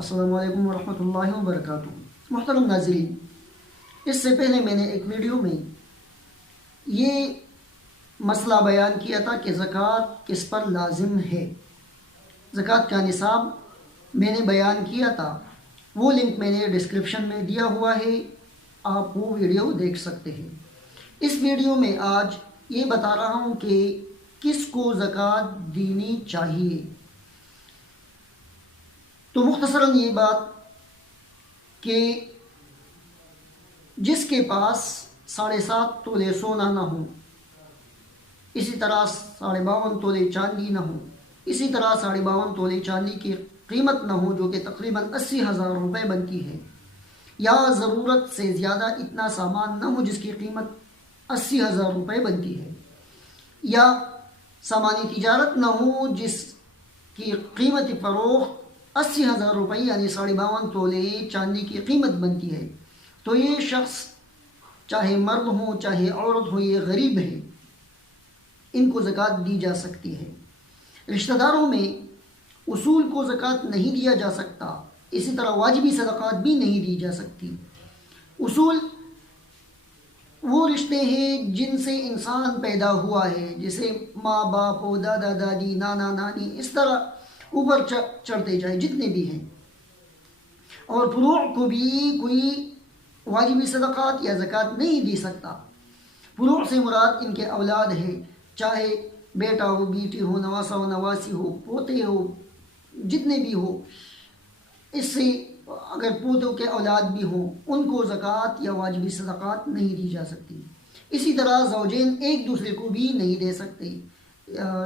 السلام علیکم ورحمۃ اللہ وبرکاتہ۔ محترم ناظرین، اس سے پہلے میں نے ایک ویڈیو میں یہ مسئلہ بیان کیا تھا کہ زکوٰۃ کس پر لازم ہے۔ زکوٰۃ کا نصاب میں نے بیان کیا تھا، وہ لنک میں نے ڈسکرپشن میں دیا ہوا ہے، آپ وہ ویڈیو دیکھ سکتے ہیں۔ اس ویڈیو میں آج یہ بتا رہا ہوں کہ کس کو زکوٰۃ دینی چاہیے۔ تو مختصراً یہ بات کہ جس کے پاس 7.5 تولے سونا نہ ہو، اسی طرح 52.5 تولے چاندی نہ ہو، اسی طرح 52.5 تولے چاندی کی قیمت نہ ہو جو کہ تقریباً 80,000 روپے بنتی ہے، یا ضرورت سے زیادہ اتنا سامان نہ ہو جس کی قیمت 80,000 روپے بنتی ہے، یا سامانی تجارت نہ ہو جس کی قیمت فروخت 80,000 روپے یعنی 52.5 تولے چاندی کی قیمت بنتی ہے، تو یہ شخص چاہے مرد ہو چاہے عورت ہو، یہ غریب ہے، ان کو زکوٰۃ دی جا سکتی ہے۔ رشتہ داروں میں اصول کو زکوٰۃ نہیں دیا جا سکتا، اسی طرح واجبی صدقات بھی نہیں دی جا سکتی۔ اصول وہ رشتے ہیں جن سے انسان پیدا ہوا ہے، جیسے ماں باپ ہو، دادا دادی، نانا نانی، اس طرح اوپر چڑھتے جائے جتنے بھی ہیں۔ اور فروع کو بھی کوئی واجبی صدقات یا زکوٰۃ نہیں دی سکتا۔ فروع سے مراد ان کے اولاد ہے، چاہے بیٹا ہو، بیٹی ہو، نواسا ہو، نواسی ہو، پوتے ہو، جتنے بھی ہو، اس سے اگر پوتوں کے اولاد بھی ہوں ان کو زکوٰۃ یا واجبی صدقات نہیں دی جا سکتی۔ اسی طرح زوجین ایک دوسرے کو بھی نہیں دے سکتے،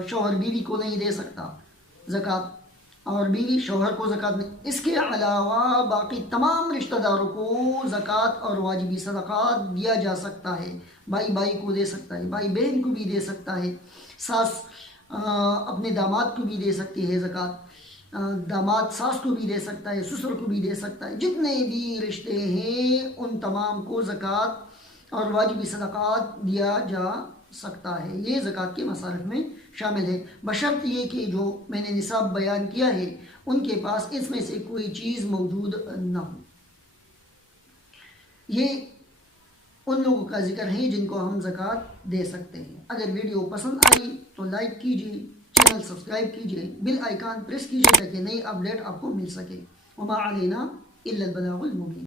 شوہر بیوی کو نہیں دے سکتا زکوٰۃ، اور بیوی شوہر کو زکوٰۃ نہیں۔ اس کے علاوہ باقی تمام رشتہ داروں کو زکوٰۃ اور واجبی صدقات دیا جا سکتا ہے۔ بھائی بھائی کو دے سکتا ہے، بھائی بہن کو بھی دے سکتا ہے، ساس اپنے داماد کو بھی دے سکتی ہے زکوٰۃ، داماد ساس کو بھی دے سکتا ہے، سسر کو بھی دے سکتا ہے، جتنے بھی رشتے ہیں ان تمام کو زکوٰۃ اور واجبی صدقات دیا جا سکتا ہے۔ یہ زکوٰۃ کے مصارف میں شامل ہے، بشرط یہ کہ جو میں نے نصاب بیان کیا ہے ان کے پاس اس میں سے کوئی چیز موجود نہ ہو۔ یہ ان لوگوں کا ذکر ہے جن کو ہم زکوٰۃ دے سکتے ہیں۔ اگر ویڈیو پسند آئی تو لائک کیجیے، چینل سبسکرائب کیجیے، بیل آئیکن پریس کیجیے تاکہ نئی اپڈیٹ آپ کو مل سکے۔ وما علینا الا البلاغ المبین۔